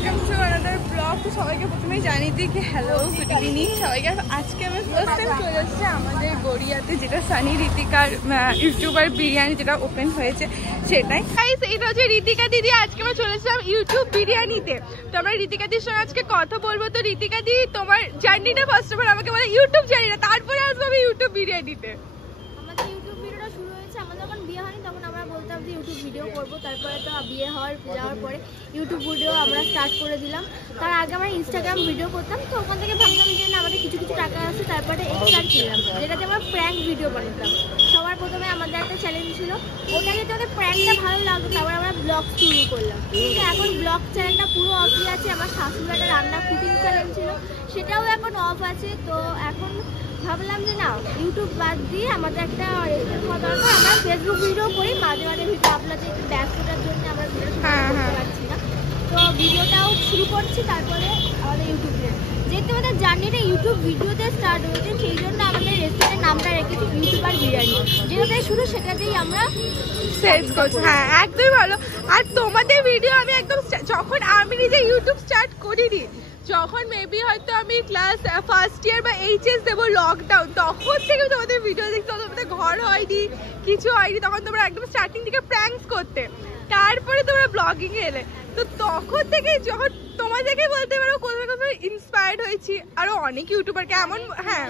Welcome to another blog. তো সবাইকে প্রথমেই জানিয়ে দিই কি হ্যালো গুড ইভিনিং সবাইকে। আজকে আমি ফার্স্ট টাইম চলে যাচ্ছি আমাদের গড়িয়াতে, যেটা সানি ঋতিকার ইউটিউবার বিরিয়ানি যেটা ওপেন হয়েছে সেটাই। এইটা হচ্ছে ঋতিকা দিদি। আজকে আমরা চলে এসেছিলাম ইউটিউব বিরিয়ানিতে। তো আমরা ঋতিকা দিদির সঙ্গে আজকে কথা বলবো। তো ঋতিকা দিদি, তোমার জার্নিটা ফার্স্ট অফ অল আমাকে বলে ইউটিউব জার্নিটা, তারপরে আসবো আমি ইউটিউব বিরিয়ানিতে। আমাদের ইউটিউব ভিডিওটা শুরু হয়েছে, আমাদের যখন বিয়ে হয়নি তখন আমরা বলতাম যে ইউটিউব ভিডিও করবো। তারপরে তো বিয়ে যাওয়ার পরে ইউটিউব ভিডিও আমরা স্টার্ট করে দিলাম। তার আগে আমরা ইনস্টাগ্রাম ভিডিও করতাম, তো ওখান থেকে ভাবলাম যে না আমাদের কিছু কিছু টাকা আছে, তারপরে এক্সট্রা কিনলাম যেটাতে আমরা প্র্যাঙ্ক ভিডিও বানাতাম। সবার প্রথমে আমাদের একটা চ্যালেঞ্জ ছিল, ওটা যেটা আমাদের প্র্যাঙ্কটা ভালো লাগতো তারপরে আমরা ব্লগ শুরু করলাম। কিন্তু এখন ব্লগ চ্যানেলটা পুরো অফই আছে। আমার শাশুড়ি একটা রান্না কুকিং চ্যানেল ছিল, সেটাও এখন অফ আছে। তো এখন ভাবলাম যে না ইউটিউব বাদ দিয়ে আমাদের একটা হওয়া দরকার। আমরা ফেসবুক ভিডিও করি মাঝে মাঝে, ভিডিও আপলোড একটু ব্যস্ততার জন্য আমরা ভিডিও করতে পারছি না। তো ভিডিওটাও শুরু করছি, তারপরে আমাদের ইউটিউব যেহেতু আমাদের জার্নিটা ইউটিউব ভিডিওতে স্টার্ট হয়েছে, সেই জন্য আমাদের রেস্টুরেন্টের নামটা রেখেছি ইউটিউবার বিরিয়ানি। যেটাতে শুরু সেটাতেই আমরা সেট করছি। হ্যাঁ একদমই ভালো। আর তোমাদের ভিডিও আমি একদম যখন আমি নিজে ইউটিউব স্টার্ট করিনি, যখন মেবি হয়তো আমি ক্লাস ফার্স্ট ইয়ার বা এইচএস দেবো লকডাউন, তখন থেকে তোমাদের ভিডিও দেখছি। তোমাদের ঘর হয়নি, কিছু হয়নি, তখন তোমরা একদম স্টার্টিং থেকে প্র্যাঙ্কস করতে, তারপরে তোমরা ব্লগিং এ এলে। তো তখন থেকে যখন তোমাদেরকে বলতে পারো কোথাও কোথাও ইন্সপায়ার্ড হয়েছি আরো অনেক ইউটিউবারকে এমন। হ্যাঁ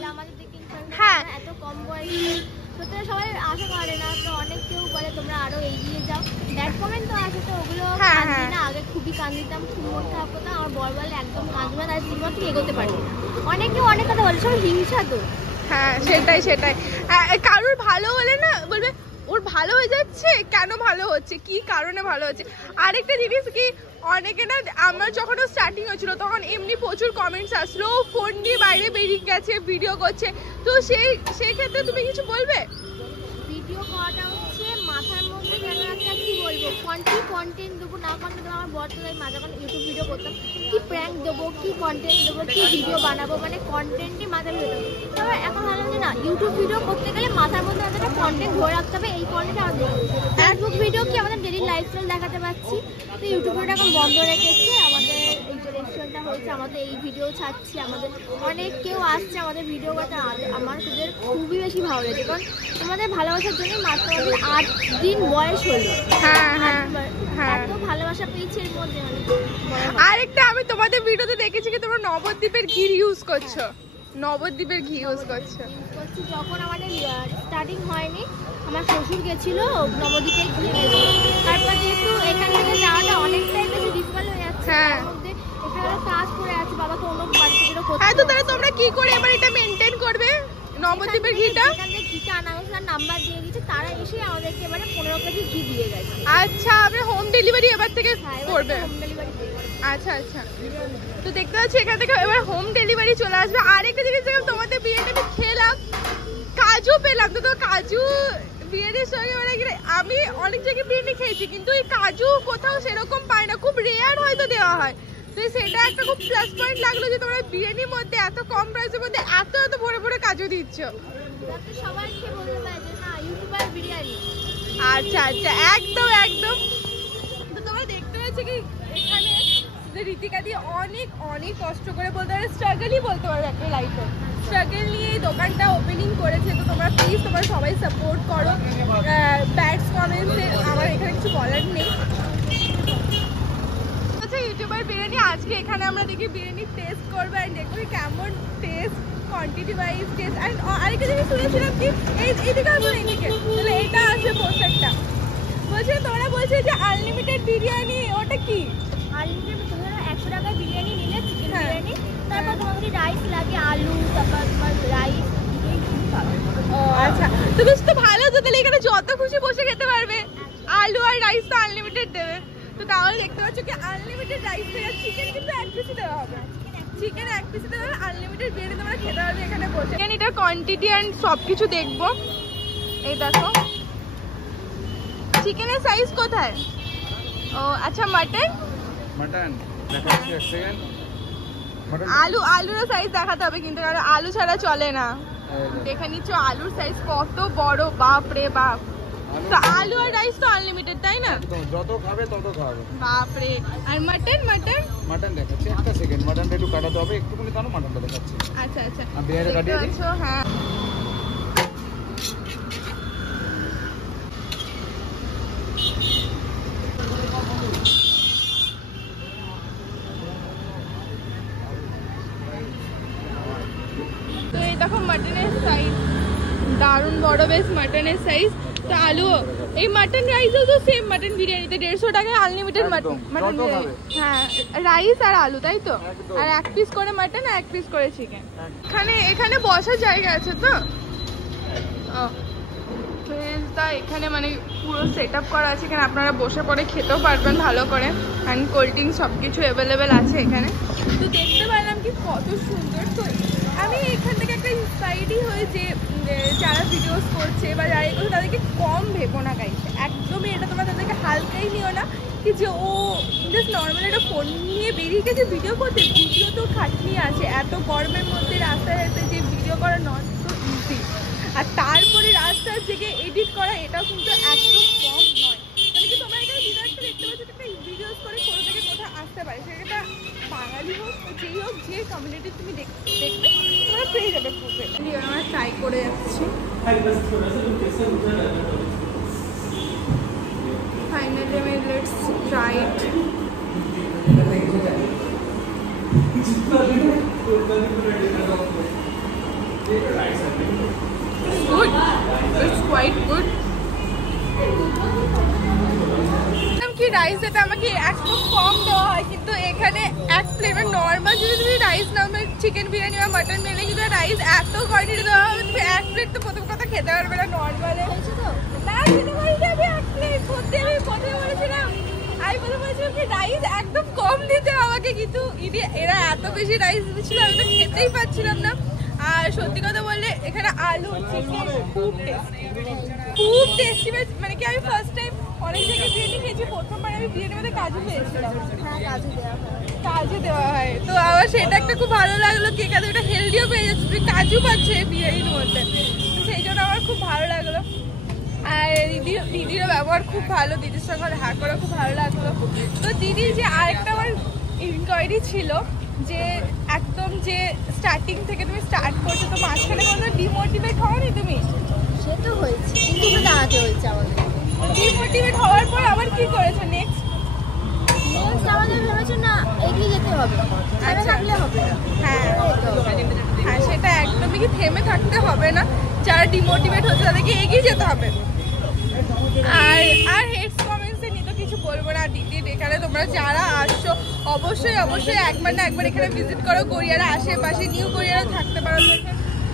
হ্যাঁ, এত কম বয়সে সত্যি সবাই আশা করে না, তো অনেক কেউ বলে তোমরা আরো এগিয়ে যাও। ব্যাড কমেন্ট তো আছে, তো ওগুলো কাঁদি না। আগে খুবই কান্দিতাম, খুব মন খারাপ করতাম। আমার বর বলে একদম কাঁদবে না, সিনেমা থেকে এগোতে পারবে না। অনেকেও অনেক কথা বলে, সব হিংসা তো। হ্যাঁ সেটাই সেটাই। কারোর ভালো হলে না বলবে ওর ভালো হয়ে যাচ্ছে, কেন ভালো হচ্ছে, কি কারণে ভালো হচ্ছে। আরেকটা জিনিস কি, অনেকে না আমার যখন স্টার্টিং হয়েছিল তখন এমনি প্রচুর কমেন্টস আসলো, ফোন দিয়ে বাইরে বেরিয়ে গেছে, ভিডিও করছে। তো সেই ক্ষেত্রে তুমি কিছু বলবে? ভিডিও করাটা হচ্ছে মাথার মধ্যে যেন একটা কি বলবো কন্টেন্ট দেবো না কন্টেন্ট দেবো। আমার বর্তমানে মা যখন ইউটিউব ভিডিও করতাম, কি প্র্যাঙ্ক দেবো, কি কন্টেন্ট দেবো, কি ভিডিও বানাবো, মানে কন্টেন্টই মাথায় ভেবে দেবো। তবে এখন ভাবলাম যে না ইউটিউব ভিডিও করতে গেলে মাথার মধ্যে আমাদের একটা কন্টেন্ট ধরে রাখতে হবে। এই কন্টেন্ট আমাদের ফেসবুক ভিডিও কি আমাদের ডেলি লাইফস্টাইল দেখাতে পারছি, তো ইউটিউব ভিডিওটা এখন বন্ধ রেখেছি। আমাদের এই যে রেস্টুরেন্টটা হয়েছে, আমাদের এই ভিডিও ছাড়ছি, আমাদের অনেক কেউ আসছে আমাদের ভিডিও করতে। আমার তোদের খুবই বেশি ভালো লেগেছে, কারণ তোমাদের ভালোবাসার জন্য মাত্র আমাদের 8 দিন বয়স হলো। এত ভালোবাসা পেয়েছি এর মধ্যে। আরেকটা আমি তোমাদের ভিডিওতে দেখেছি কি তোমরা নবদ্বীপের ঘি ইউজ করছো, নবদ্বীপের ঘি ইউজ করছো। যখন আমাদের স্টার্টিং হয়নি, আমার শ্বশুর গেছিল নবদ্বীপে ঘি নিয়ে। তারপর যেহেতু এখান থেকে যাওয়াটা অনেকটাই বেশি ডিফিকাল্ট হয়ে যাচ্ছে, তার মধ্যে এখানে কাজ করে আছে, বাবাকে অন্য বাড়িতে যেটা করতে। হ্যাঁ, তো তাহলে তোমরা কি করে এবার এটা মেইনটেইন করবে নবদ্বীপের ঘিটা? এখানে ঘিটা আনা হয়েছে, নাম্বার দিয়ে দিয়েছে, তারা এসে আমাদেরকে এবারে 15 কেজি ঘি দিয়ে গেছে। আচ্ছা, আপনি হোম ডেলিভারি এবার থেকে করবে? Home delivery. আচ্ছা আচ্ছা, তো দেখতে পাচ্ছি এখান থেকে এবার হোম ডেলিভারি চলে আসবে। আরেকটা জিনিস দেখলাম তোমাদের বিরিয়ানি আমি খেলাম, কাজু পেলাম। তো কাজু বিরিয়ানির সঙ্গে মানে আমি অনেক জায়গায় বিরিয়ানি খেয়েছি, কিন্তু এই কাজু কোথাও সেরকম পাই না, খুব রেয়ার হয়তো দেওয়া হয়। তো সেটা একটা খুব প্লাস পয়েন্ট লাগলো যে তোমরা বিরিয়ানির মধ্যে এত কম প্রাইসের মধ্যে এত এত ভরে ভরে কাজু দিচ্ছ। সবাই খেয়ে বলতে পারে যে না ইউটিউবার বিরিয়ানি। আচ্ছা আচ্ছা, একদম একদম। তো তোমরা দেখতে পাচ্ছ কি এখানে ঋতিকা দিয়ে অনেক অনেক কষ্ট করে বলতে পারো, স্ট্রাগলই বলতে পারো একটা লাইফে, স্ট্রাগল নিয়ে এই দোকানটা ওপেনিং করেছে। তো তোমরা প্লিজ তোমরা সবাই সাপোর্ট করো। ব্যাড কমেন্টসে আমার এখানে কিছু বলার নেই। আচ্ছা, ইউটিউবার বিরিয়ানি আজকে এখানে আমরা দেখি বিরিয়ানি টেস্ট করবো অ্যান্ড দেখবো কেমন test, quantity wise test. And আরেকটা জিনিস শুনেছিলাম কি এইদিকে আসবো, এইদিকে তাহলে এটা আছে পোস্টারটা, বলছে তোমরা বলছে যে আনলিমিটেড বিরিয়ানি, ওটা কি? আনলিমিটেড তুমি 100 টাকার বিরিয়ানি নিলে, চিকেন বিরিয়ানি, তারপর তোমার যদি রাইস লাগে, আলু, তারপর তোমার রাইস। ও আচ্ছা, তো বেশ তো ভালো। তো তাহলে এখানে যত খুশি বসে খেতে পারবে, আলু আর রাইস তো আনলিমিটেড দেবে। তো তাহলে দেখতে পাচ্ছ কি আনলিমিটেড রাইস থেকে চিকেন কিন্তু 1 পিসই দেওয়া হবে, চিকেন 1 পিসই দেওয়া হবে। আনলিমিটেড বিরিয়ানি তোমরা খেতে পারবে এখানে বসে। এটার কোয়ান্টিটি অ্যান্ড সব কিছু দেখবো। এই দেখো চিকেনের সাইজ কোথায়? ও আচ্ছা, মাটন দেখাচ্ছি এক সেকেন্ড। আলুর সাইজ দেখাতে হবে কিন্তু, কারণ আলু ছাড়া চলে না। দেখে নিচ্ছ আলুর সাইজ কত বড়, বাপ রে বাপ। তো আলু আর রাইস তো আনলিমিটেড, তাই না? যত খাবে তত খাবে। বাপরে। আর মাটন? মাটন দেখাচ্ছি, একটা সেকেন্ড, মাটনটা একটু কাটাতে হবে, একটুখানি টানো, মাটনটা দেখাচ্ছি। আচ্ছা আচ্ছা, আর বিরিয়ানি কাটিয়ে দিই। হ্যাঁ। তো এই দেখো মাটনের সাইজ, দারুণ বড় বেশ মাটনের সাইজ। তো আলু, এই মাটন রাইসও তো সেম মাটন বিরিয়ানিতে 150 টাকায় আনলিমিটেড মাটন বিরিয়ানি। হ্যাঁ, রাইস আর আলু, তাই তো? আর 1 পিস করে মাটন আর 1 পিস করে চিকেন। এখানে বসার জায়গা আছে তো? এখানে মানে পুরো সেট আপ করা আছে, এখানে আপনারা বসে পড়ে খেতেও পারবেন ভালো করে। অ্যান্ড কোল্ড ড্রিঙ্কস সব কিছু অ্যাভেলেবেল আছে এখানে। তো দেখতে পারলাম কি কত সুন্দর। তো আমি এখান থেকে একটা ইন্সপায়ার্ডই হই যে যারা ভিডিওস করছে বা যারা এগুলো তাদেরকে কম ভেবো না গাইস, একদমই এটা তোমরা তাদেরকে হালকাই নিও না কি যে ও জাস্ট নর্মাল একটা ফোন নিয়ে বেরিয়ে গেছে ভিডিও করতে। ভিডিও তো খাটনি আছে, এত গরমের মধ্যে রাস্তায় যে ভিডিও করা নট সো ইজি, আর তারপরে রাস্তার থেকে এডিট করা এটাও কিন্তু একদম কম নয়। মানে কি তোমরা এখানে ভিডিওটা দেখতে পাচ্ছ, একটা ভিডিওস করে কোনো থেকে কোথাও আসতে পারে, সেটা বাঙালি হোক যেই হোক, যে কমিউনিটি তুমি দেখবে তোমরা পেয়ে যাবে প্রুফে। আমরা ট্রাই করে যাচ্ছি। ফাইনালি আমি let's try it. Good. It's quite good. কি রাইস এটা আমাকে একটু কম দেওয়া হয়, কিন্তু এখানে এক প্লেটের নর্মাল যদি তুমি রাইস নর্মাল চিকেন বিরিয়ানি বা মাটন বিরিয়ানি, কিন্তু রাইস এত কোয়ান্টিটি দেওয়া হবে তুমি 1 প্লেট তো প্রথম কথা খেতে পারবে না নর্মালে। না খেতে পারি আমি 1 প্লেট, সত্যি আমি প্রথমে বলেছিলাম, আমি প্রথমে বলেছিলাম কি রাইস একদম কম দিতে আমাকে, কিন্তু এরা এত বেশি রাইস দিচ্ছিল আমি তো খেতেই পাচ্ছিলাম না। আর সত্যি কথা বললে এখানে আলু চিকেন খুব টেস্টি, মানে কি আমি ফার্স্ট টাইম অনেক জায়গায় বিরিয়ানি খেয়েছি, প্রথমবার আমি বিরিয়ানির মধ্যে কাজু পেয়েছিলাম। কাজু দেওয়া হয়, তো আমার সেটা একটা খুব ভালো লাগলো কি এখানে একটা হেলদিও পেয়ে যাচ্ছে, তুমি কাজু পাচ্ছে বিরিয়ানির মধ্যে, তো সেই জন্য আমার খুব ভালো লাগলো। আর দিদিরও ব্যবহার খুব ভালো, দিদির সঙ্গে দেখা করা খুব ভালো লাগলো। তো দিদির যে আরেকটা আমার ইনকোয়ারি ছিল যে একদম যে স্টার্টিং থেকে তুমি স্টার্ট করছো, তো মাঝখানে কোনো ডিমোটিভেট হওনি তুমি? সে তো হয়েছে, কিন্তু দাঁড়াতে হয়েছে আমাদের। ডিমোটিভেট হওয়ার পর আবার কি করেছো নেক্সট? আমাদের ভেবেছো না এগিয়ে যেতে হবে, আচ্ছা থাকলে হবে না। হ্যাঁ সেটা একদমই কি থেমে থাকতে হবে না, যারা ডিমোটিভেট হচ্ছে তাদেরকে এগিয়ে যেতে হবে। আর হেটস কমেন্টসে নিয়ে তো কিছু বলবো না। দিদির এখানে তোমরা যারা আসছো অবশ্যই একবার না একবার এখানে ভিজিট করো। গড়িয়ার আশেপাশে নিউ গড়িয়ারও থাকতে পারো।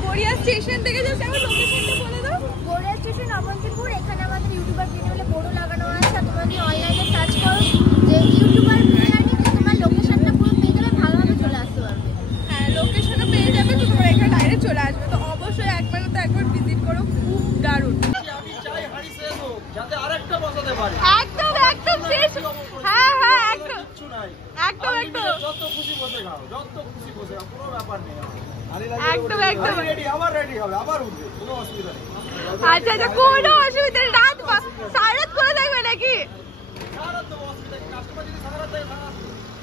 গড়িয়া স্টেশন থেকে জাস্ট আমার লোকেশনটা বলে দাও। গড়িয়া স্টেশন অবন্তিপুর, এখানে আমাদের ইউটিউবার বিরিয়ানি বলে বোর্ডও লাগানো আছে। তোমরা যদি অনলাইনে সার্চ করো যে ইউটিউবার বিরিয়ানি, তোমার লোকেশনটা পুরো পেয়ে যাবে, ভালোভাবে চলে আসতে পারবে। হ্যাঁ লোকেশনও পেয়ে যাবে, তো তোমরা এখানে ডাইরেক্ট চলে আসবে। তো অবশ্যই একবার ভিজিট করো, খুব দারুণ। একদম শেষ। হ্যাঁ একদম যত খুশি বসে খাও, যত খুশি বসে খাও, কোনো ব্যাপার নেই। একদম রেডি, আবার রেডি হবে, আবার উঠবে, কোনো অসুবিধা নেই। আচ্ছা কোনো অসুবিধা নেই। রাত সারা রাত করে থাকবে নাকি?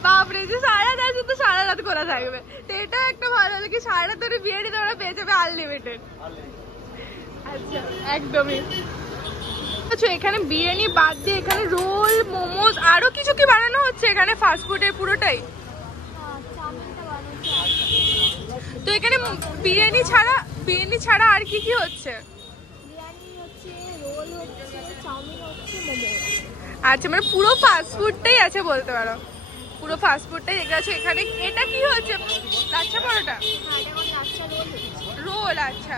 বাপরে, যে সারা রাত আসবে তো সারা রাত খোলা থাকবে, তো এটা একটা ভালো লাগে। সারা রাত ধরে বিরিয়ানি তোমরা পেয়ে যাবে আনলিমিটেড। আচ্ছা একদমই। আচ্ছা এখানে বিরিয়ানি বাদ দিয়ে এখানে রোল, মোমোজ আরো কিছু কি বানানো হচ্ছে এখানে ফাস্টফুডের পুরোটাই? তো এখানে বিরিয়ানি ছাড়া আর কি কি হচ্ছে? আচ্ছা মানে পুরো ফাস্টফুডটাই আছে বলতে পারো, পুরো ফাস্টফুডটাই দেখে আছে এখানে। এটা কি হচ্ছে? লাচ্ছা পরোটা, রোল। আচ্ছা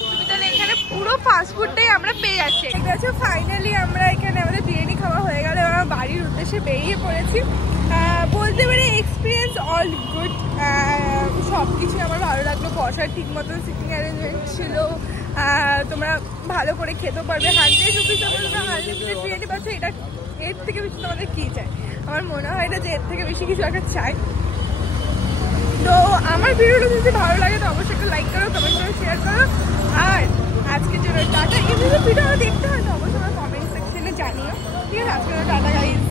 তুমি তাহলে এখানে পুরো ফাস্টফুডটাই আমরা পেয়ে যাচ্ছি। ঠিক আছে, ফাইনালি আমরা এখানে আমাদের বিরিয়ানি খাওয়া হয়ে গেল, আমরা বাড়ির উদ্দেশ্যে বেরিয়ে পড়েছি। বলতে পারি এক্সপিরিয়েন্স অল গুড, সব কিছু আমার ভালো লাগলো। বসার ঠিক মতন সিটিং অ্যারেঞ্জমেন্ট ছিল, তোমরা ভালো করে খেতে পারবে। 100 রুপিসে তোমরা আনলিমিটেড বিরিয়ানি পাচ্ছ, এটা এর থেকে বেশি তোমাদের কী চাই? আমার মনে হয় না যে এর থেকে বেশি কিছু একটা চাই। তো আমার ভিডিওটা যদি ভালো লাগে তো অবশ্যই একটা লাইক করো, কমেন্ট করো, শেয়ার করো। আর আজকের জন্য টাটা। এমনি ভিডিও দেখতে হয় তো অবশ্যই আমার কমেন্ট সেকশনে জানিও, ঠিক আছে? আজকের জন্য টাটা গাইজ।